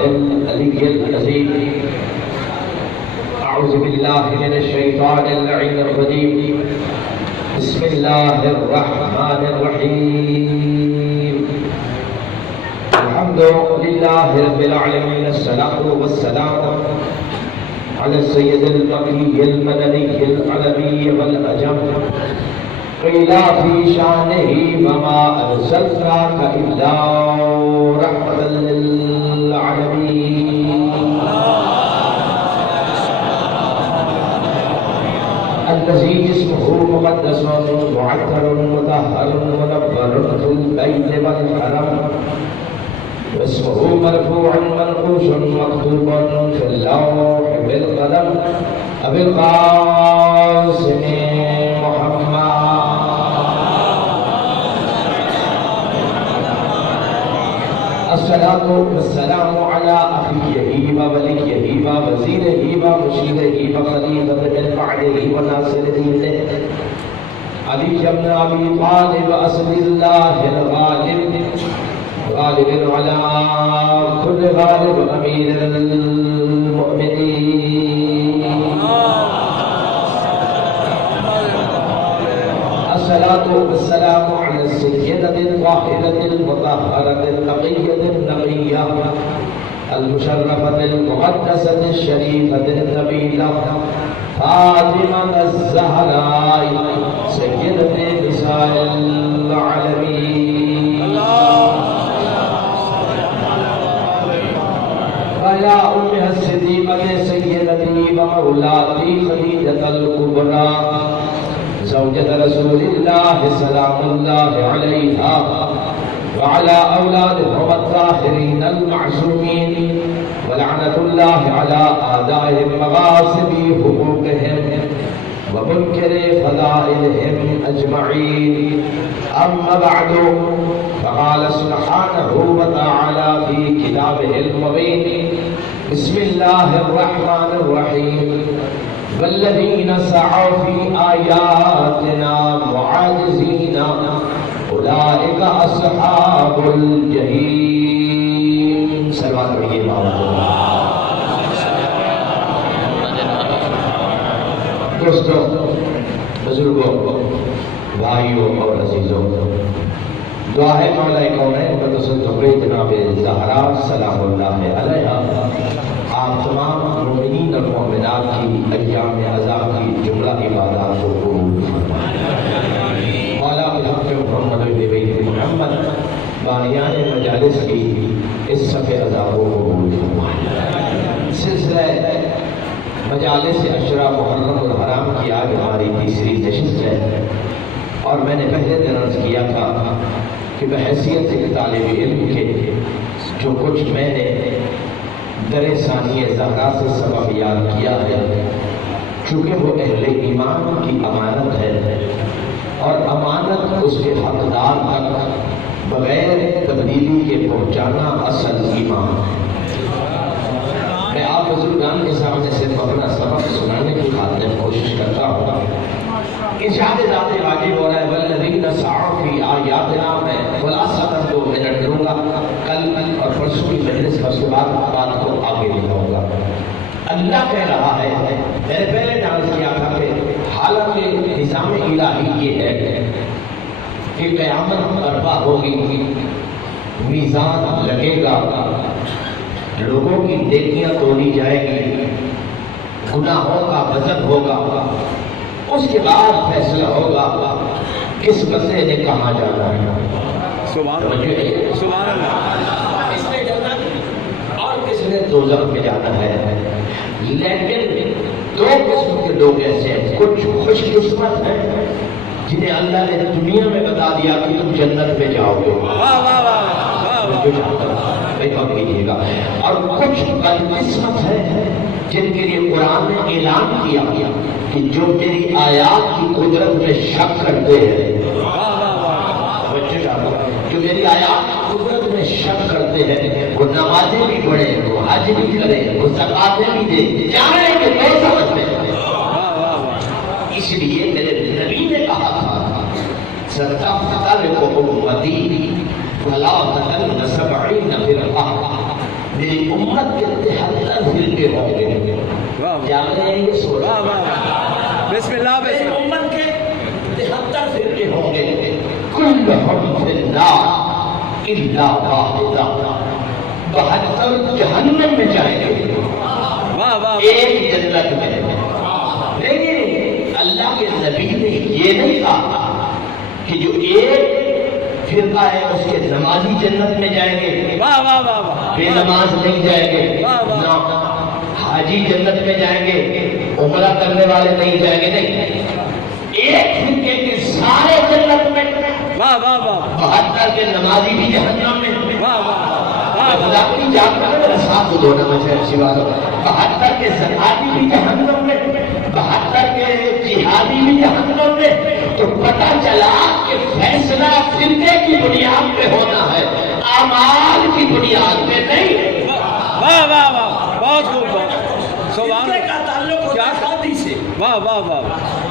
العلي العظيم. أعوذ بالله من الشيطان اللعين الرجيم. بسم الله الرحمن الرحيم. الحمد لله رب العالمين. الصلاة والسلام على السيد المكي المدني العربي والعجم. قيل في شانه وما أرسلناك إلا رحمة للعالمين. الذي اسمه مقدس معطر مطهر منور في البيت والحرم، واسمه مرفوع منقوش مكتوب في اللوح بالقلم. أبي القاسم محمد. الصلاة والسلام على أخيه ووليه ووزيره ومشيره وخليفته من بعده وناصر دينه علي بن أبي طالب أسد الله الغالب، غالب على كل غالب، أمير المؤمنين. الصلاة والسلام على السيدة الطاهرة المطهرة النقية النقية المشرفة المقدسة الشريفة النبيلة فاطمة الزهراء سيدة نساء العالمين. ويا أمها الصديقة سيدتي ومولاتي خديجة الكبرى زوجة رسول الله سلام الله عليها وعلى أولادهم الطاهرين المعصومين، ولعنة الله على أعدائهم مغاصب حقوقهم ومنكر فضائلهم أجمعين. أما بعد، فقال سبحانه وتعالى في كتابه المبين: بسم الله الرحمن الرحيم. والذين سعوا في آياتنا معاجزين أولئك أصحاب الجحيم. سلوات پڑھیے دوستوں، بزرگوں، بھائیوں اور عزیزوں، دعا ہے مولا کونین وتصدق جناب زہرا سلام اللہ علیہا آپ تمام مومنین اور مومنات کی ایام عزا کی جملہ عبادات کو قبول فرمائے. مولا بحق محمد ابن بیت محمد بانیان مجالس کی اس صفحہ عزا کو قبول فرمائے. سلسلہ مجالس عشرہ محرم الحرام کی آج ہماری تیسری نشست ہے، اور میں نے پہلے دن عرض کیا تھا کہ بحیثیت ایک طالب علم کے جو کچھ میں نے در ثانی زہرا سے سبق یاد کیا ہے، چونکہ وہ اہل ایمان کی امانت ہے اور امانت اس کے حقدار تک بغیر تبدیلی کے پہنچانا اصل ایمان ہے. میں آپ بزرگان کے سامنے صرف اپنا سبق سنانے کی خاطر کوشش کرتا ہوں. ارشاد ذات واجب ہو رہا ہے والذین سعوا فی آیاتنا. میں خلاصہ 2 منٹ دوں گا، کل اور پرسوں کی مجلس میں اس کے بعد بات کو آگے دکھاؤں گا. اللہ کہہ رہا ہے، میں نے پہلے ڈانس کیا تھا کہ حالانکہ نظام الہی یہ ہے کہ قیامت برپا ہوگی، میزان لگے گا، لوگوں کی نیکیاں تولی جائے گی، گناہوں کا وزن ہوگا، اس کے بعد فیصلہ ہوگا کس بندے نے کہاں جانا ہے. سبحان اللہ. کس نے جانا اور کس نے دوزخ میں جانا ہے. لیکن 2 قسم کے لوگ ایسے ہیں، کچھ خوش قسمت ہیں جنہیں اللہ نے دنیا میں بتا دیا کہ تم جنت میں جاؤ گے، کیجیے گا، اور کچھ بدقسمت ہے جن کے لیے قرآن نے اعلان کیا کہ جو میری آیات کی قدرت میں شک کرتے ہیں، جو میری آیات کی قدرت میں شک کرتے ہیں، وہ نمازیں بھی پڑھیں، وہ حج بھی کریں، وہ زکاتیں بھی دیں، جانے کے دو سمجھتے ہیں. اس لیے میرے نبی نے کہا تھا ستفترق امتی فلا تزل 70 فرقہ. میری امت کے 73 فرقے ہوں گے. کیا ہے یہ سورہ؟ واہ واہ واہ، بسم اللہ بسم میری اللہ. امت کے 73 فرقے ہوں گے. کلہم فی النار الا واحدہ، 72 جہنم میں جائیں گے، واہ واہ، ایک جنت میں. لیکن اللہ کے نبی نے یہ نہیں کہا کہ جو ایک فرقہ ہے اس کے نمازی جنت میں جائیں گے، واہ واہ واہ واہ، بے نماز نہیں جائیں گے، واہ واہ. نہ حاجی جنت میں جائیں گے، عمرہ کرنے والے نہیں جائیں گے. نہیں، ایک فرقے کے سارے جنت میں، واہ واہ واہ، 72 کے نمازی بھی جہنم میں. واہ واہ واہ واہ، اپنی جان کا میرا ساتھ دو نا مجھے اچھی بات ہے. 72 کے زکاتی بھی جہنم میں، 72 کے جہادی بھی جہنم میں. تو پتہ چلا کہ فیصلہ فرقے کی بنیاد پہ ہونا ہے، اعمال کی بنیاد پہ نہیں. واہ واہ واہ، بہت خوب، بہت سبحان فرقے کا تعلق ہوتا ہے شادی سے. واہ واہ واہ.